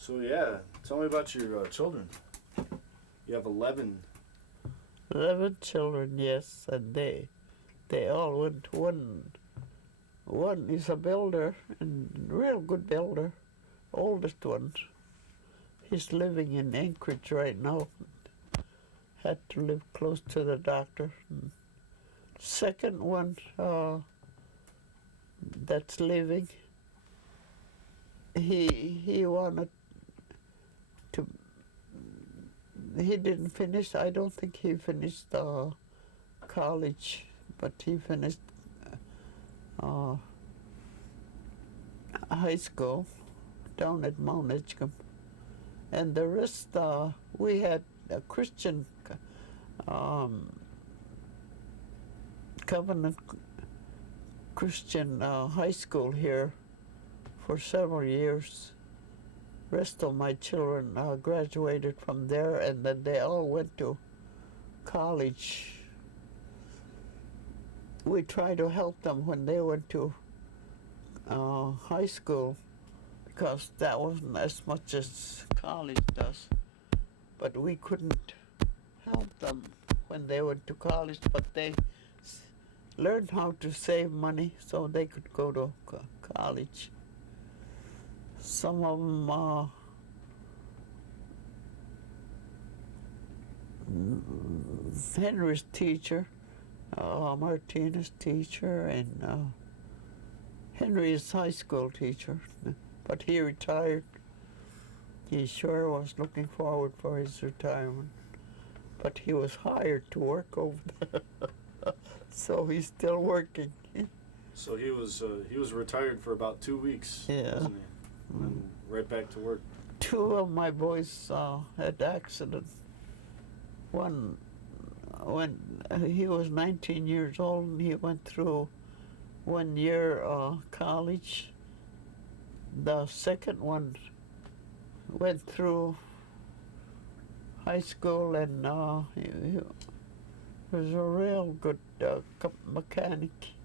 So yeah, tell me about your children. You have 11. 11 children, yes, and they all went. One is a builder, and real good builder, oldest one. He's living in Anchorage right now. Had to live close to the doctor. And second one that's living, he wanted to. He didn't finish. I don't think he finished college, but he finished high school down at Mount Edgecombe. And the rest, we had a Christian Covenant Christian high school here for several years. Rest of my children graduated from there, and then they all went to college. We tried to help them when they went to high school, because that wasn't as much as college does. But we couldn't help them when they went to college, but they learned how to save money so they could go to college. Some of them Henry's teacher, Martina's teacher, and Henry is high school teacher, but he retired. He sure was looking forward for his retirement, but he was hired to work over there, so he's still working. So he was retired for about 2 weeks, wasn't he? And then right back to work. Two of my boys had accidents. One, when he was 19 years old, and he went through 1 year college. The second one went through high school, and he was a real good mechanic.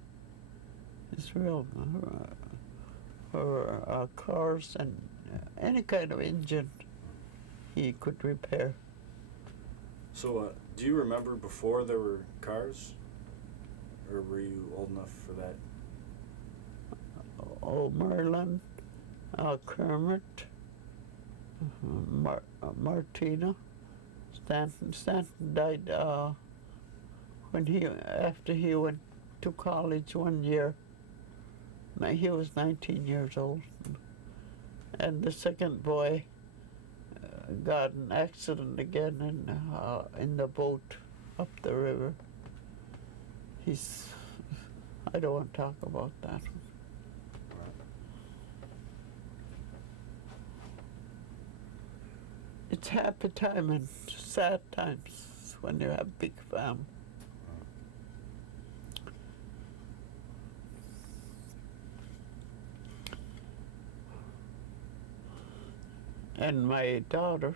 He's real for cars and any kind of engine he could repair. So, do you remember before there were cars, or were you old enough for that? Oh, Merlin, Kermit, Martina, Stanton. Stanton died after he went to college 1 year. Now, he was 19 years old, and the second boy got an accident again in the boat up the river. I don't want to talk about that. It's happy time and sad times when you have big family. And my daughter,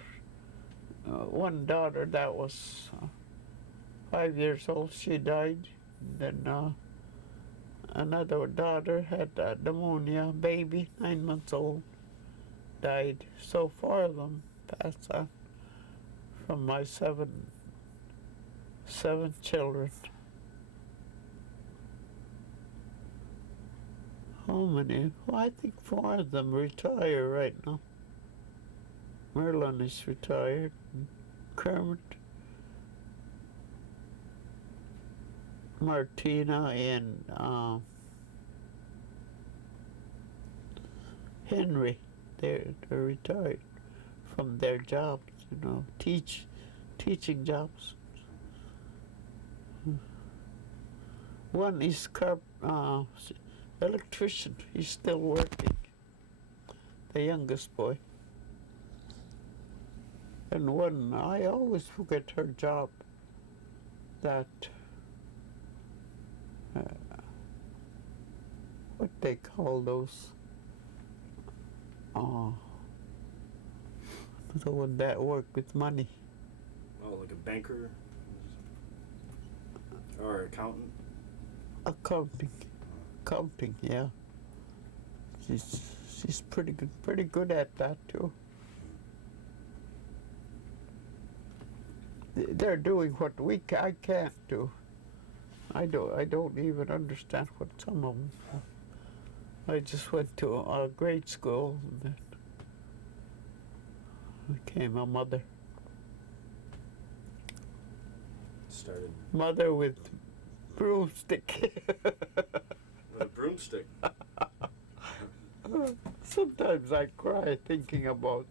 one daughter that was 5 years old, she died. Then another daughter had pneumonia, baby, 9 months old, died. So 4 of them passed on from my seven children. How many? Well, I think 4 of them retire right now. Merlin is retired. Kermit, Martina, and Henry. They're retired from their jobs, teaching jobs. One is electrician. He's still working. The youngest boy. And one, I always forget her job, that, what they call those, the one that work with money. Oh, like a banker? Or accountant? Accounting, yeah. She's pretty good at that too. they're doing what I can't do. I don't even understand what some of them. I just went to a grade school and then became a mother. Started Mother with broomstick. with a broomstick. Sometimes I cry thinking about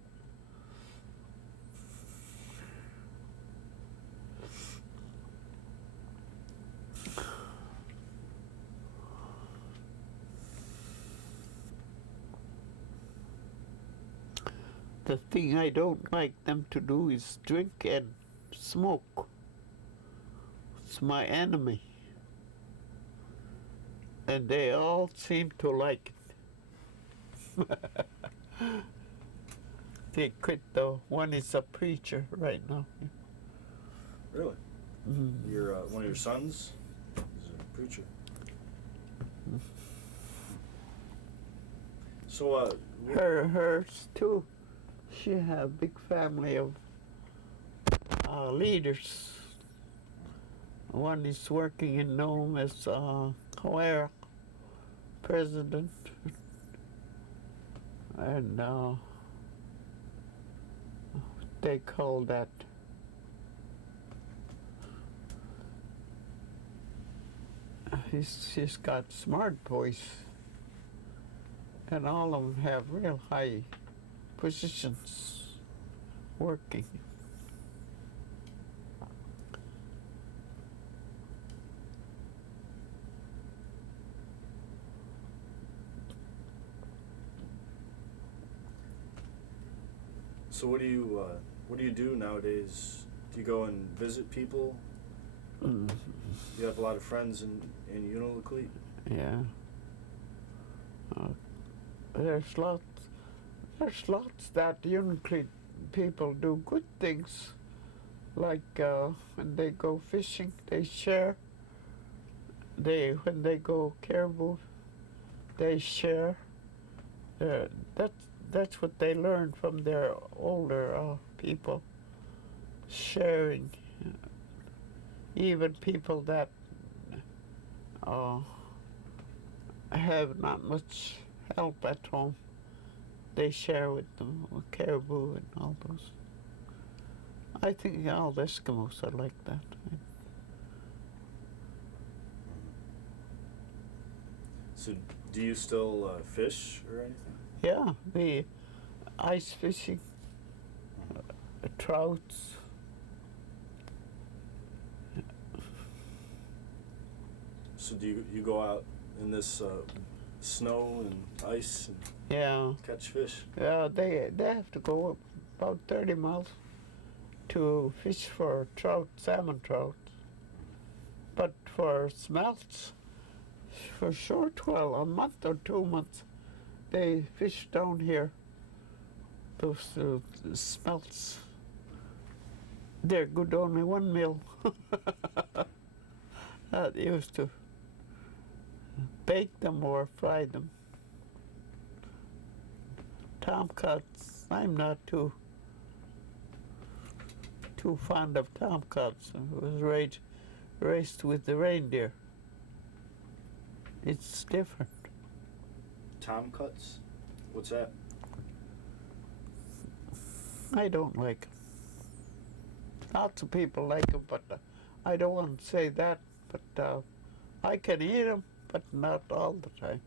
the thing I don't like them to do is drink and smoke. It's my enemy. And they all seem to like it. They quit though. One is a preacher right now. Really? Mm. Your one of your sons is a preacher. So Hers too. She have a big family of leaders. One is working in Nome as Claire president, and they call that she's got smart boys, and all of them have real high positions working. so what do you do nowadays? Do you go and visit people? Mm. You have a lot of friends in Unalakleet? Yeah. There's lots that Unalakleet people do good things, like when they go fishing, they share. When they go caribou, they share. That's what they learn from their older people, sharing. Even people that have not much help at home, they share with them, with caribou and all those. I think all the Eskimos are like that. So do you still fish or anything? Yeah, the ice fishing, trouts. So do you go out in this snow and ice and Yeah, catch fish? yeah. They have to go about 30 miles to fish for trout, salmon trout. But for smelts, for short while, a month or 2 months, they fish down here. Those smelts, they're good only 1 meal. They used to bake them or fry them. Tomcats, I'm not too fond of tomcats. I was raised with the reindeer. It's different. Tom cuts? What's that? I don't like them. Lots of people like them, but I don't want to say that. But I can eat them, but not all the time.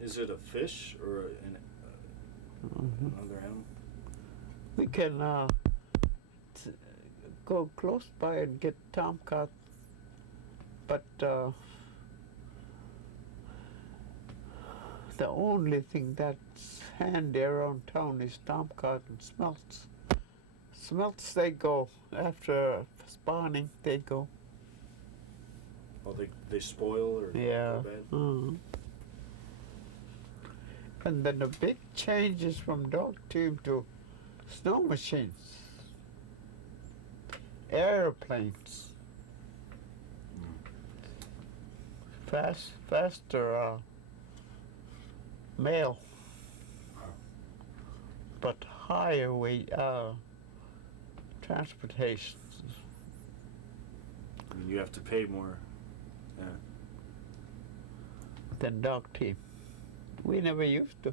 Is it a fish or another animal? We can go close by and get tomcat, but the only thing that's handy around town is tomcat and smelts. Smelts, they go after spawning. They go. Oh, they spoil or Yeah. go bad? Mhm. And then the big changes from dog team to snow machines, airplanes, faster mail, but higher weight transportation. I mean, you have to pay more. Yeah. than dog team. We never used to.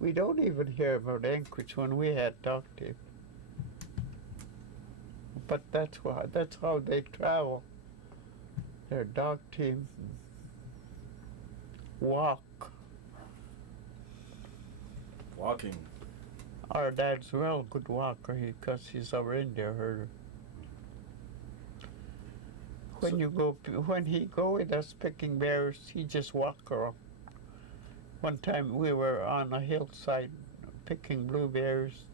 We don't even hear about Anchorage when we had dog team. But that's how they travel. Their dog team walk. Walking. Our dad's a real good walker because he's a reindeer herder. When he go with us picking berries, he just walk around. One time we were on a hillside picking blueberries.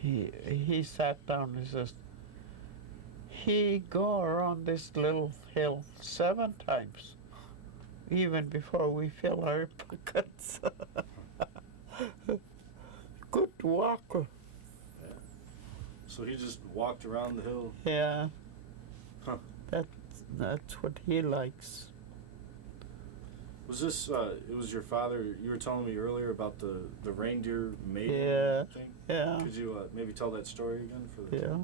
He sat down and says, he go around this little hill 7 times, even before we fill our pockets. Good walker. Yeah. So he just walked around the hill? Yeah. Huh. That's what he likes. Was this, it was your father, you were telling me earlier about the reindeer mating thing? Yeah. Could you maybe tell that story again for the Yeah.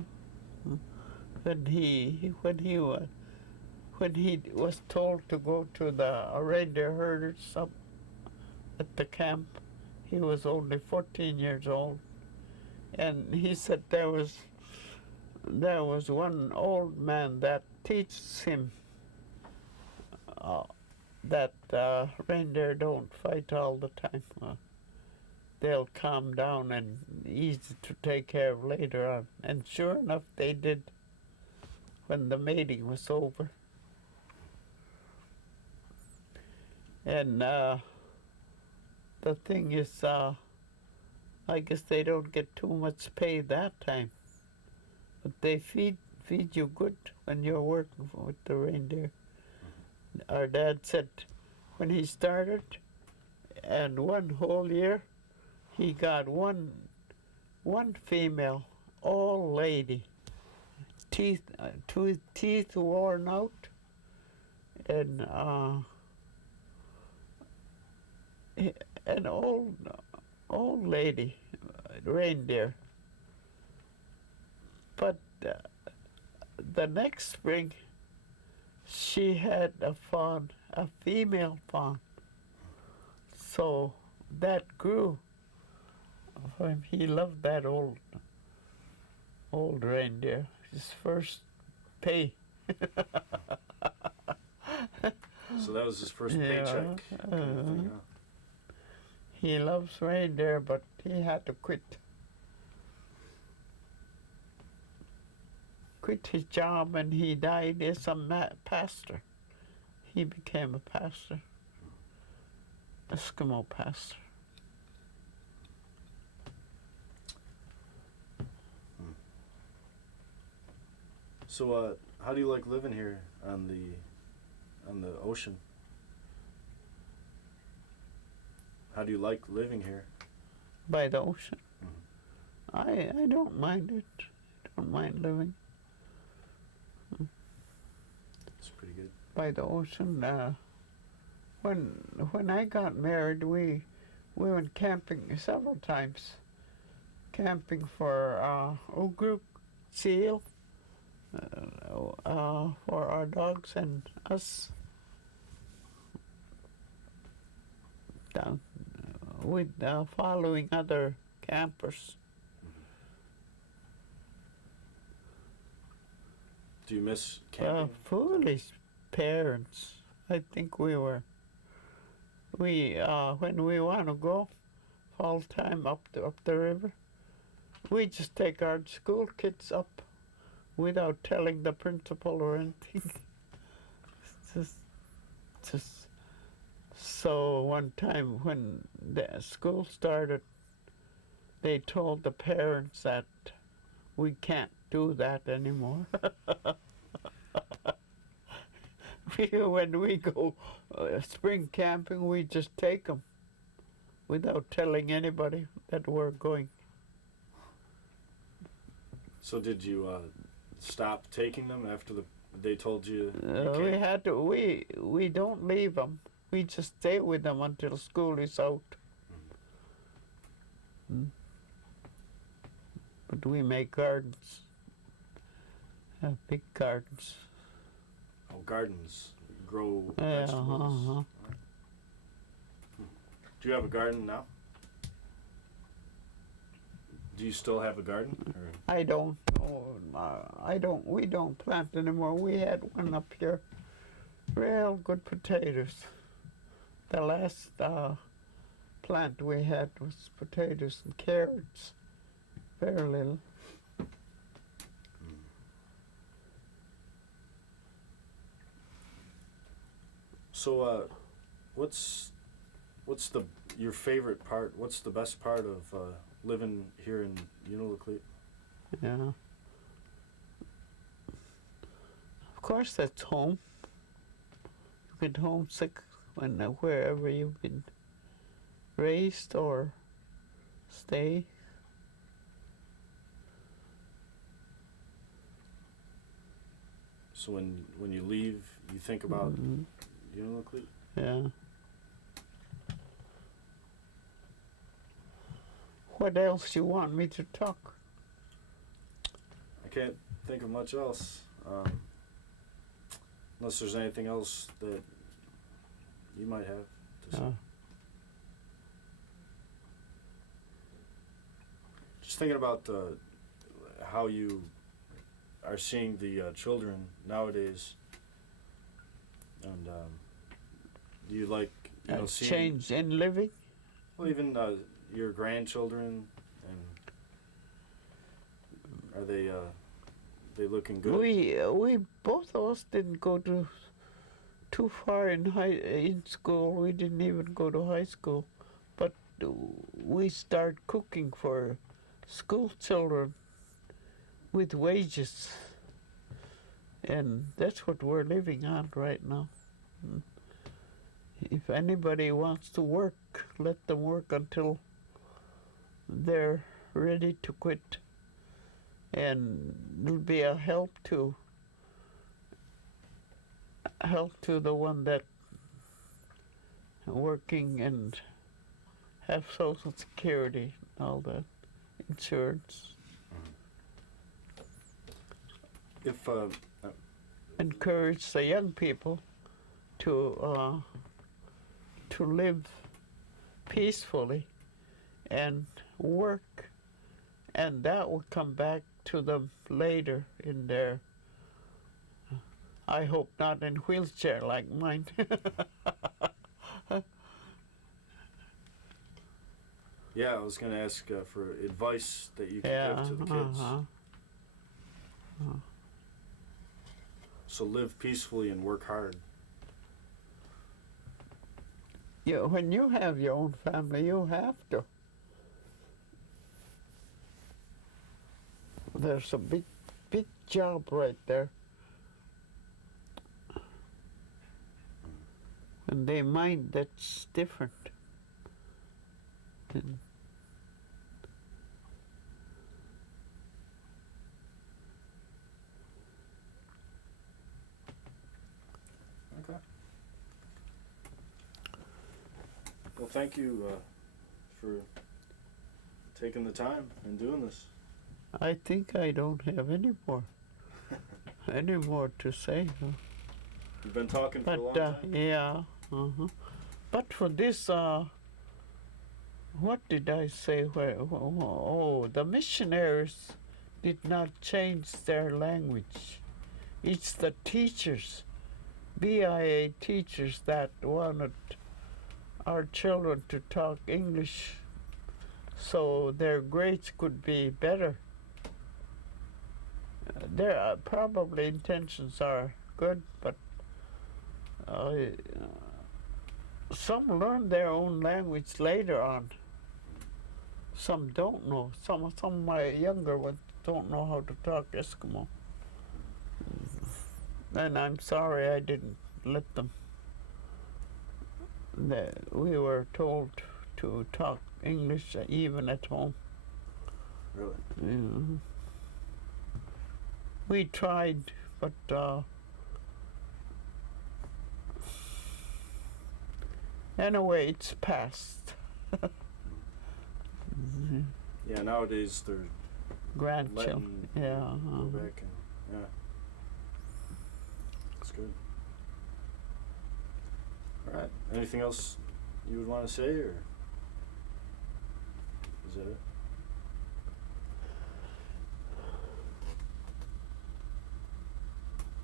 When he was told to go to the reindeer herders up at the camp, he was only 14 years old, and he said there was one old man that teaches him that reindeer don't fight all the time. They'll calm down and easy to take care of later on. And sure enough, they did when the mating was over. And the thing is, I guess they don't get too much pay that time, but they feed you good when you're working with the reindeer. Our dad said when he started, and one whole year, he got one female, old lady, teeth worn out, and an old lady, reindeer. But the next spring, she had a fawn, a female fawn. So that grew for him. He loved that old reindeer. His first pay. So that was his first paycheck. Kind of thing, huh? He loves reindeer, but he had to quit his job, and he died as a pastor. He became a pastor, Eskimo pastor. So, how do you like living here on the ocean? How do you like living here? By the ocean? Mm-hmm. I don't mind it. I don't mind living. It's pretty good. By the ocean. When I got married, we went camping several times. Camping for Aumick, seal, for our dogs and us. Down with following other campers. Do you miss camping? Foolish parents. I think we were. When we want to go fall time up the river, we just take our school kids up without telling the principal or anything. just. So one time when the school started, they told the parents that we can't do that anymore. When we go spring camping, we just take them without telling anybody that we're going. So did you stop taking them after they told you? We had to. We don't leave them. We just stay with them until school is out. But we make gardens, big gardens. gardens, grow Yeah, vegetables. Do you have a garden now? Do you still have a garden? Or? I don't. We don't plant anymore. We had one up here. Real good potatoes. The last plant we had was potatoes and carrots. Very little. So, what's your favorite part? What's the best part of living here in Unalakleet? Yeah. Of course, that's home. You get homesick when wherever you've been raised or stay. So when you leave, you think about Unalakleet? Yeah. What else you want me to talk? I can't think of much else. Unless there's anything else that you might have to say. Just thinking about how you are seeing the children nowadays, and do you like seeing change in living? Well, even your grandchildren, and are they looking good? We both of us didn't go too far in school. We didn't even go to high school, but we start cooking for school children with wages, and that's what we're living on right now. If anybody wants to work, let them work until they're ready to quit, and it'll be a help to the one that working and have Social Security and all that insurance. If encourage the young people to live peacefully and work, and that will come back to them later in their, I hope not in wheelchair like mine. Yeah, I was going to ask for advice that you can give to the kids. So live peacefully and work hard. Yeah, when you have your own family, you have to. There's a big job right there. And they mind that's different. And okay. Well, thank you for taking the time and doing this. I think I don't have any more to say. You've been talking for a long time. Yeah. But for this, what did I say? The missionaries did not change their language. It's the teachers, BIA teachers, that wanted our children to talk English so their grades could be better. Their probably intentions are good, but some learn their own language later on. Some don't know. Some of my younger ones don't know how to talk Eskimo. And I'm sorry I didn't let them. We were told to talk English even at home. Really? Yeah. We tried, but anyway, it's past. Yeah, nowadays they're grandchildren. letting Yeah. go back and, yeah. That's Good. All right. Anything else you would want to say, or is that it?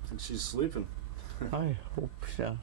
I think she's sleeping. I hope so.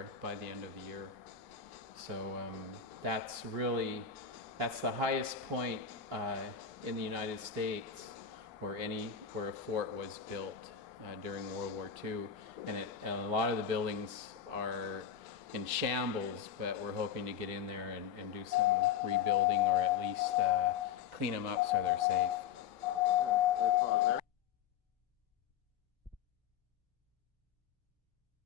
there by the end of the year. So that's the highest point in the United States where a fort was built during World War II, and a lot of the buildings are in shambles, but we're hoping to get in there and do some rebuilding, or at least clean them up so they're safe.